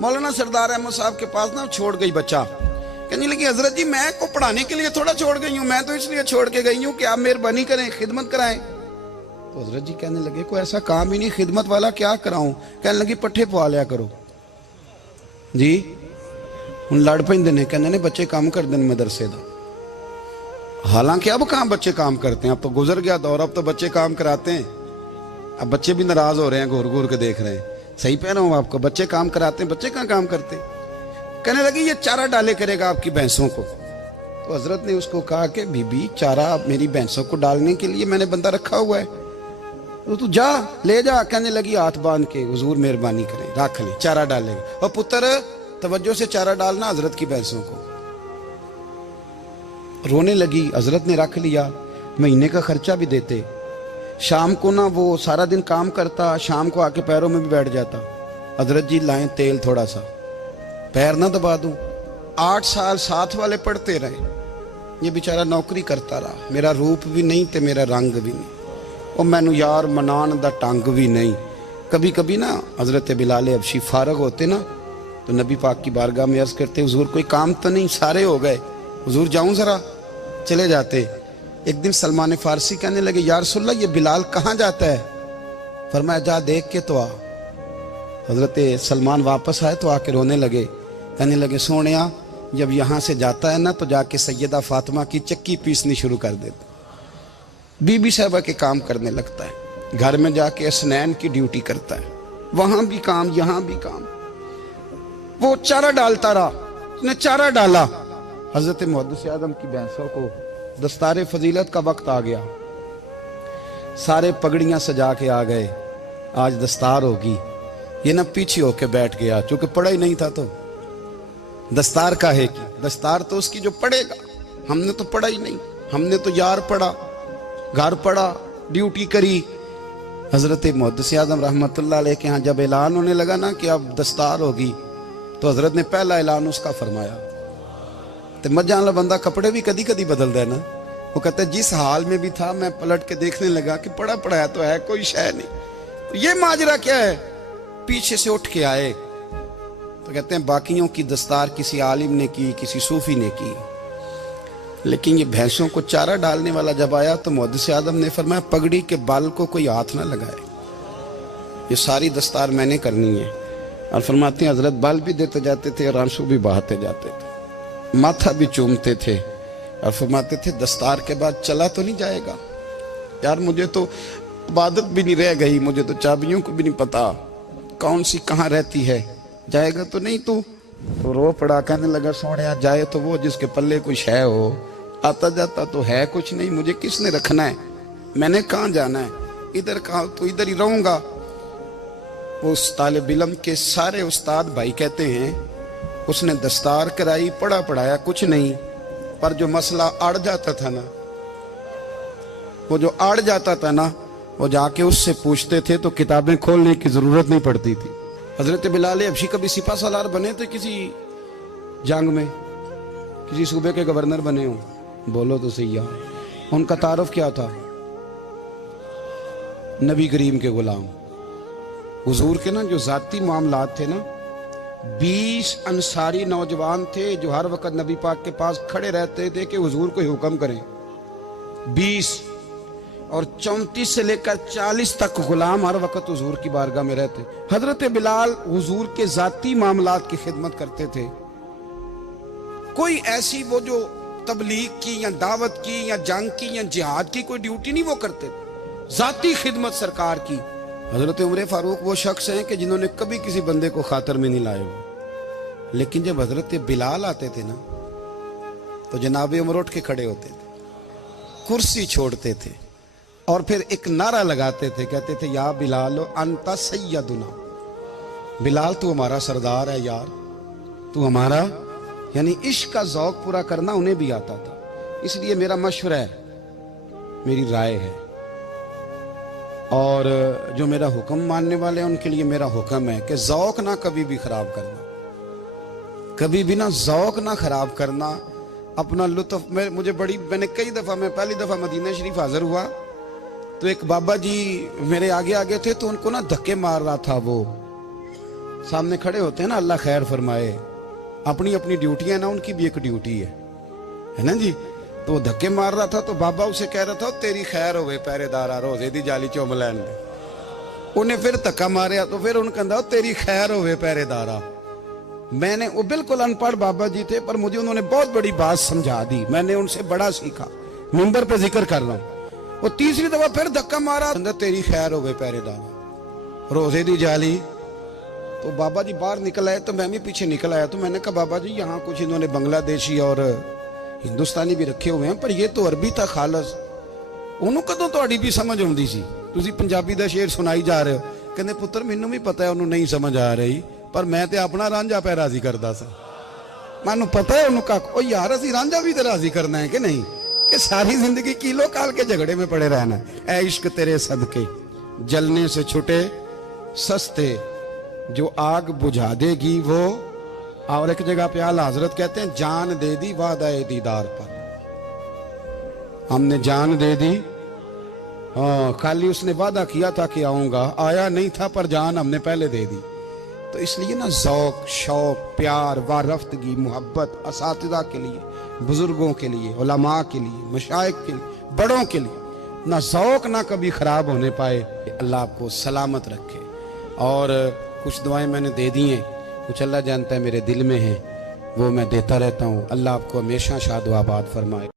मौलाना सरदार अहमद साहब के पास ना छोड़ गई बच्चा, कहने लगी हजरत जी मैं को पढ़ाने के लिए थोड़ा छोड़ गई हूँ, मैं तो इसलिए छोड़ के गई हूँ कि आप मेहरबानी करें, खिदमत कराएं। तो हजरत जी कहने लगे कोई ऐसा काम ही नहीं, खिदमत वाला क्या कराऊं। कहने लगी पट्ठे पवा लिया करो जी। हूँ लड़ पेंदे ने, कहने ने बच्चे काम कर दें मदरसे का। हालांकि अब कहाँ बच्चे काम करते हैं, अब तो गुजर गया दौर, अब तो बच्चे काम कराते हैं। अब बच्चे भी नाराज हो रहे हैं, घूर घूर के देख रहे हैं। सही कह रहा हूँ आपको, बच्चे काम कराते हैं, बच्चे कहाँ काम करते। कहने लगी ये चारा डाले करेगा आपकी भैंसों को। तो हजरत ने उसको कहा कि बीबी चारा मेरी भैंसों को डालने के लिए मैंने बंदा रखा हुआ है, तो तू जा ले जा। कहने लगी हाथ बांध के हुजूर मेहरबानी करें रख ले, चारा डालेगा। और पुत्र तवज्जो से चारा डालना हजरत की भैंसों को। रोने लगी, हजरत ने रख लिया, महीने का खर्चा भी देते। शाम को ना वो सारा दिन काम करता, शाम को आके पैरों में भी बैठ जाता, हजरत जी लाएं तेल थोड़ा सा, पैर ना दबा दूं। 8 साल साथ वाले पढ़ते रहे, ये बेचारा नौकरी करता रहा, मेरा रूप भी नहीं ते मेरा रंग भी नहीं, और मैनू यार मनान दा टंग भी नहीं। कभी कभी ना हजरत बिलाल हबशी फारग होते ना तो नबी पाक की बारगाह में अर्ज करते हुजूर कोई काम तो नहीं, सारे हो गए, हुजूर जाऊं जरा, चले जाते। एक दिन सलमान फारसी कहने लगे या रसूलल्लाह ये बिलाल कहाँ जाता है। फरमाया जा देख के तो आ। हजरत सलमान वापस आए तो आके रोने लगे, कहने लगे सोनिया जब यहाँ से जाता है ना तो जाके सैयदा फातिमा की चक्की पीसनी शुरू कर देता, बीबी साहबा के काम करने लगता है, घर में जाके स्नैन की ड्यूटी करता है, वहां भी काम यहाँ भी काम। वो चारा डालता रहा, उसने चारा डाला। हजरत मुहद्दिस आदम की भैंसों को दस्तारे फजीलत का वक्त आ गया, सारे पगड़ियां सजा के आ गए, आज दस्तार होगी। ये ना पीछे होके बैठ गया, चूंकि पढ़ा ही नहीं था तो दस्तार का है कि दस्तार तो उसकी जो पढ़ेगा, हमने तो पढ़ा ही नहीं, हमने तो यार पढ़ा, घर पढ़ा, ड्यूटी करी। हजरत मुहद्दिस आदम रहमतुल्लाह अलैह के यहाँ जब ऐलान होने लगा ना कि अब दस्तार होगी, तो हजरत ने पहला ऐलान उसका फरमाया। तो मजा वाला बंदा कपड़े भी कदी कदी बदल दे ना, वो कहता है जिस हाल में भी था मैं पलट के देखने लगा कि पड़ा पड़ा तो है, कोई शय नहीं। तो ये माजरा क्या है, पीछे से उठ के आए तो कहते हैं बाकियों की दस्तार किसी आलिम ने की, किसी सूफी ने की, लेकिन ये भैंसों को चारा डालने वाला जब आया तो मुहद्दिस आदम ने फरमाया पगड़ी के बाल को कोई हाथ ना लगाए, ये सारी दस्तार मैंने करनी है। और फरमाते हैं हजरत बाल भी देते जाते थे और आंसू भी बहाते जाते थे, माथा भी चूमते थे, और फरमाते थे दस्तार के बाद चला तो नहीं जाएगा यार, मुझे तो इबादत भी नहीं रह गई, मुझे तो चाबियों को भी नहीं पता कौन सी कहाँ रहती है, जाएगा तो नहीं तू। तो रो पड़ा, कहने लगा सोनिया जाए तो वो जिसके पल्ले कुछ है हो, आता जाता तो है कुछ नहीं, मुझे किसने रखना है, मैंने कहाँ जाना है, इधर कहाँ तो इधर ही रहूंगा। उस तालिब इल्म के सारे उस्ताद भाई कहते हैं उसने दस्तार कराई, पढ़ा पढ़ाया कुछ नहीं, पर जो मसला अड़ जाता था ना, वो जो अड़ जाता था ना, वो जाके उससे पूछते थे तो किताबें खोलने की जरूरत नहीं पड़ती थी। हजरत बिलाल हबशी कभी सिपा सालार बने थे किसी जंग में, किसी सूबे के गवर्नर बने हो, बोलो तो सही यार। उनका तारुफ क्या था, नबी करीम के गुलाम। हुजूर के ना जो जाती मामलात थे ना, 20 अंसारी नौजवान थे जो हर वक्त नबी पाक के पास खड़े रहते थे कि हुजूर को हुक्म करें, 20, और 34 से लेकर 40 तक गुलाम हर वक्त हुजूर की बारगाह में रहते। हजरत बिलाल हुजूर के जाती मामलात की खिदमत करते थे, कोई ऐसी वो जो तबलीग की या दावत की या जंग की या जिहाद की कोई ड्यूटी नहीं वो करते, जाती खिदमत सरकार की। हजरत उमर फारूक वो शख्स हैं कि जिन्होंने कभी किसी बंदे को खातर में नहीं लाए हो, लेकिन जब हजरत बिलाल आते थे ना तो जनाब उमर उठ के खड़े होते थे, कुर्सी छोड़ते थे और फिर एक नारा लगाते थे, कहते थे या बिलाल अंता सैयदुना, बिलाल तू हमारा सरदार है यार, तू हमारा, यानी इश्क का ज़ौक पूरा करना उन्हें भी आता था। इसलिए मेरा मशवरा है, मेरी राय है, और जो मेरा हुक्म मानने वाले हैं उनके लिए मेरा हुक्म है कि ज़ौक ना कभी भी खराब करना, कभी भी ना ज़ौक ना खराब करना, अपना लुत्फ। मैंने कई दफ़ा, मैं पहली दफ़ा मदीना शरीफ हाजिर हुआ तो एक बाबा जी मेरे आगे आगे थे तो उनको ना धक्के मार रहा था वो, सामने खड़े होते हैं ना, अल्लाह खैर फरमाए, अपनी अपनी ड्यूटियां ना, उनकी भी एक ड्यूटी है ना जी। तो वो धक्के मार रहा था तो बाबा उसे कह रहा था तेरी खैर होवे पहरेदारा, रोजे दी जाली चुम लैन दे। उन्हें फिर धक्का मारिया तो फिर उन्हें कहता तेरी खैर होवे पहरेदारा। मैंने, वो बिल्कुल अनपढ़ बाबा जी थे, पर मुझे उन्होंने बहुत बड़ी बात समझा दी, मैंने उनसे बड़ा सीखा, मिंबर पे जिक्र कर रहा हूं। वो तीसरी दफा फिर धक्का मारा, तेरी खैर होवे पहरेदारा, रोजे दी जाली। तो बाबा जी बाहर निकल आए तो मैं भी पीछे निकल आया। तो मैंने कहा बाबा जी यहाँ कुछ इन्होंने बांग्लादेशी और हिंदुस्तानी भी रखे हुए हैं, पर ये तो अरबी था खालस। ਉਹਨੂੰ ਕਦੋਂ ਤੁਹਾਡੀ ਵੀ ਸਮਝ ਆਉਂਦੀ ਸੀ? ਤੁਸੀਂ ਪੰਜਾਬੀ ਦਾ ਸ਼ੇਰ ਸੁਣਾਈ ਜਾ ਰਹੇ ਹੋ। ਕਹਿੰਦੇ ਪੁੱਤਰ ਮੈਨੂੰ ਵੀ ਪਤਾ ਹੈ ਉਹਨੂੰ ਨਹੀਂ ਸਮਝ ਆ ਰਹੀ, ਪਰ ਮੈਂ ਤੇ ਆਪਣਾ ਰਾਂਝਾ ਪੈ ਰਾਜ਼ੀ ਕਰਦਾ ਸਾਂ। ਮੈਨੂੰ ਪਤਾ ਹੈ ਉਹਨੂੰ ਕੱਖ, ਉਹ ਯਾਰ ਅਸੀਂ ਰਾਂਝਾ ਵੀ ਤੇ ਰਾਜ਼ੀ ਕਰਨਾ ਹੈ ਕਿ ਨਹੀਂ, कि सारी जिंदगी किलो काल के झगड़े में पड़े रहना। ऐ इश्क तेरे सदके जलने से छुटे सस्ते, जो आग बुझा देगी वो। और एक जगह पे आला हजरत कहते हैं जान दे दी वादा दीदार पर, हमने जान दे दी। हाँ, खाली उसने वादा किया था कि आऊंगा, आया नहीं था, पर जान हमने पहले दे दी। तो इसलिए ना ज़ौक़, शौक़, प्यार, वारफ्तगी, मोहब्बत असातिज़ा के लिए, बुजुर्गों के लिए, उलमा के लिए, मशाइख के लिए, बड़ों के लिए ना ज़ौक़ ना कभी ख़राब होने पाए। अल्लाह आपको सलामत रखे। और कुछ दुआएं मैंने दे दी हैं, कुछ अल्लाह जानता है मेरे दिल में है, वो मैं देता रहता हूँ। अल्लाह आपको हमेशा शाद व आबाद फरमाए।